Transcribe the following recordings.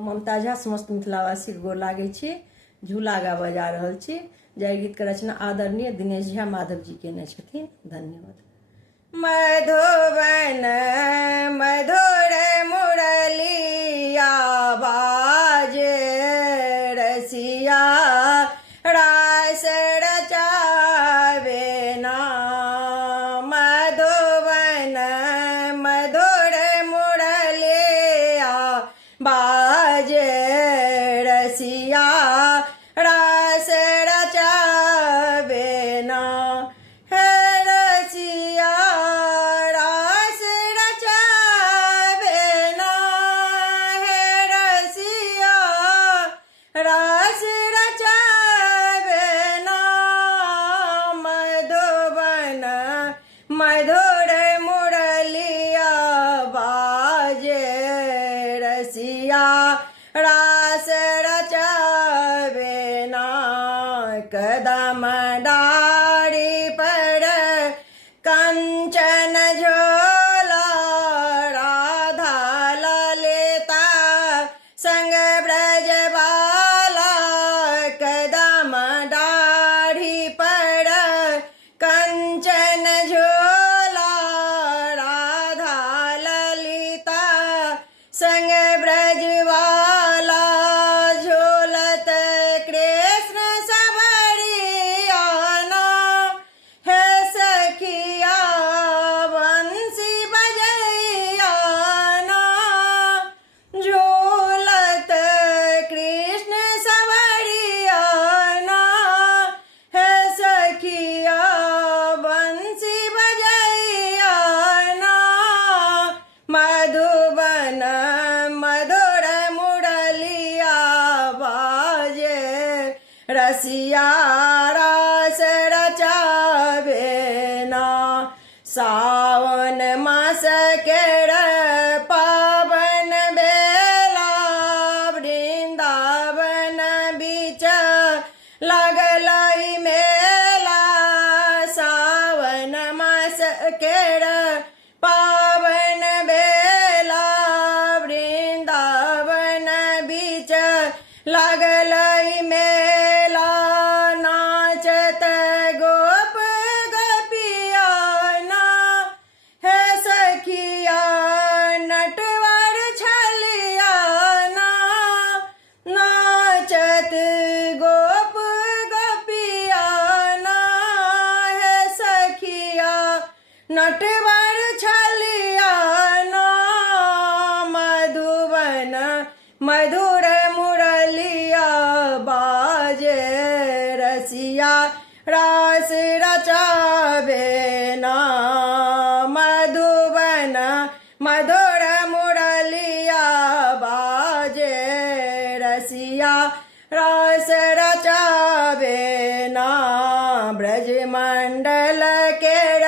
हम ममता झा समस्त मिथिलावासी गोर लागै छी। झूला गा बजा रहल छी। जय गीत के रचना आदरणीय दिनेश झा माधव जी केने छथिन। धन्यवाद। मधुबन मधुर मुरलिया बाजे रसिया रास रचावे ना। मधुबन मधुर मुरलिया बाजे रसिया रास रचावे ना। हे रसिया रास रचावे ना। हे रसिया रास रचावे ना। मधुबन मधुर मुरलिया बाजे रसिया रास रचावे ना। कदम डारी पर कंचन झोला राधा ललिता संग ब्रजबाला। कदम डारी पर कंचन झोला राधा ललिता संग ब्रजबाला। झोलत कृष्ण सबरिया ना। हे सखिया बंसी बजैया ना। झोलत कृष्ण सबरिया ना। हे सखिया बंसी बजैया ना। मधुबन मधुर मुरलिया बाजे रसिया रास रचावे ना। सावन मास केर पावन बेला वृंदावन बीच लगलई मेला। सावन मास केर पावन बेला वृंदावन बीच लगलई मेला। नाचत गोप गोपिया ना। हे सखिया नटवर छलिया ना। नाचत गोप गोपिया ना। हे सखिया नटवर छलिया ना। मधुबन मधुर मुरलिया बाजे रसिया रास रचावे ना। मधुबन मधुर मुरलिया बाजे रसिया रास रचावे ना। ब्रजमंडल केर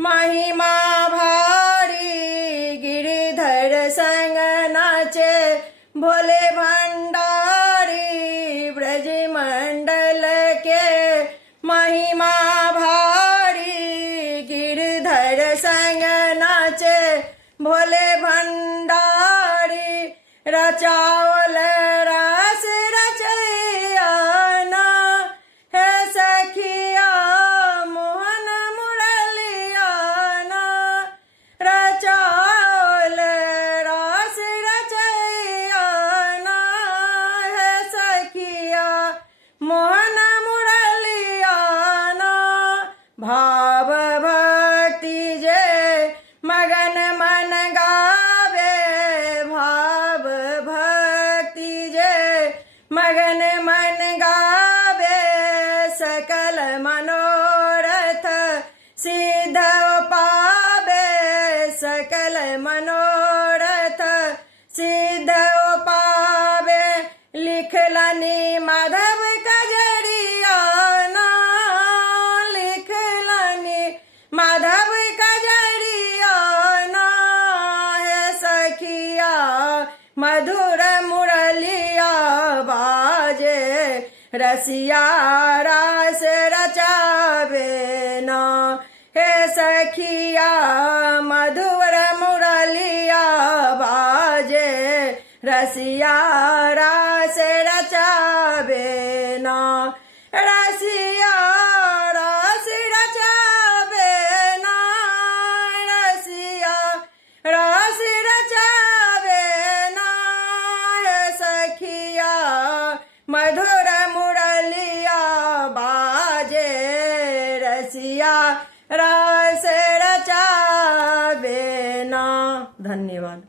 महिमा भारी गिरिधर संग नाचे भोले भंडारी। ब्रजमंडल के महिमा भारी गिरिधर संग नाचे भोले भंडारी। रचावल रास रचैया ना। हे सखिया मोहन मुरलिया ना। रचावल रास रचैया ना। हे सखिया मोहन मुरलिया ना। भाव भक्ति जे मगन मन गावे। भाव भक्ति जे मगन मन गावे। सकल मनोरथ सिद्ध पावे। सकल मनोरथ सिद्ध पावे। लिखलनी माधव कजरिया ना। लिखलनी माधव कजरिया ना। हे सखिया मधुर मुरलिया बाजे रसिया रास रचावे ना। हे सखिया मधुर मुरलिया बाजे रसिया रसिया रास रचावे ना रसिया रास रचावे ना रसिया रास रचावे ना सखिया मधुर मुरलिया बाजे रसिया रास रचावे ना। धन्यवाद।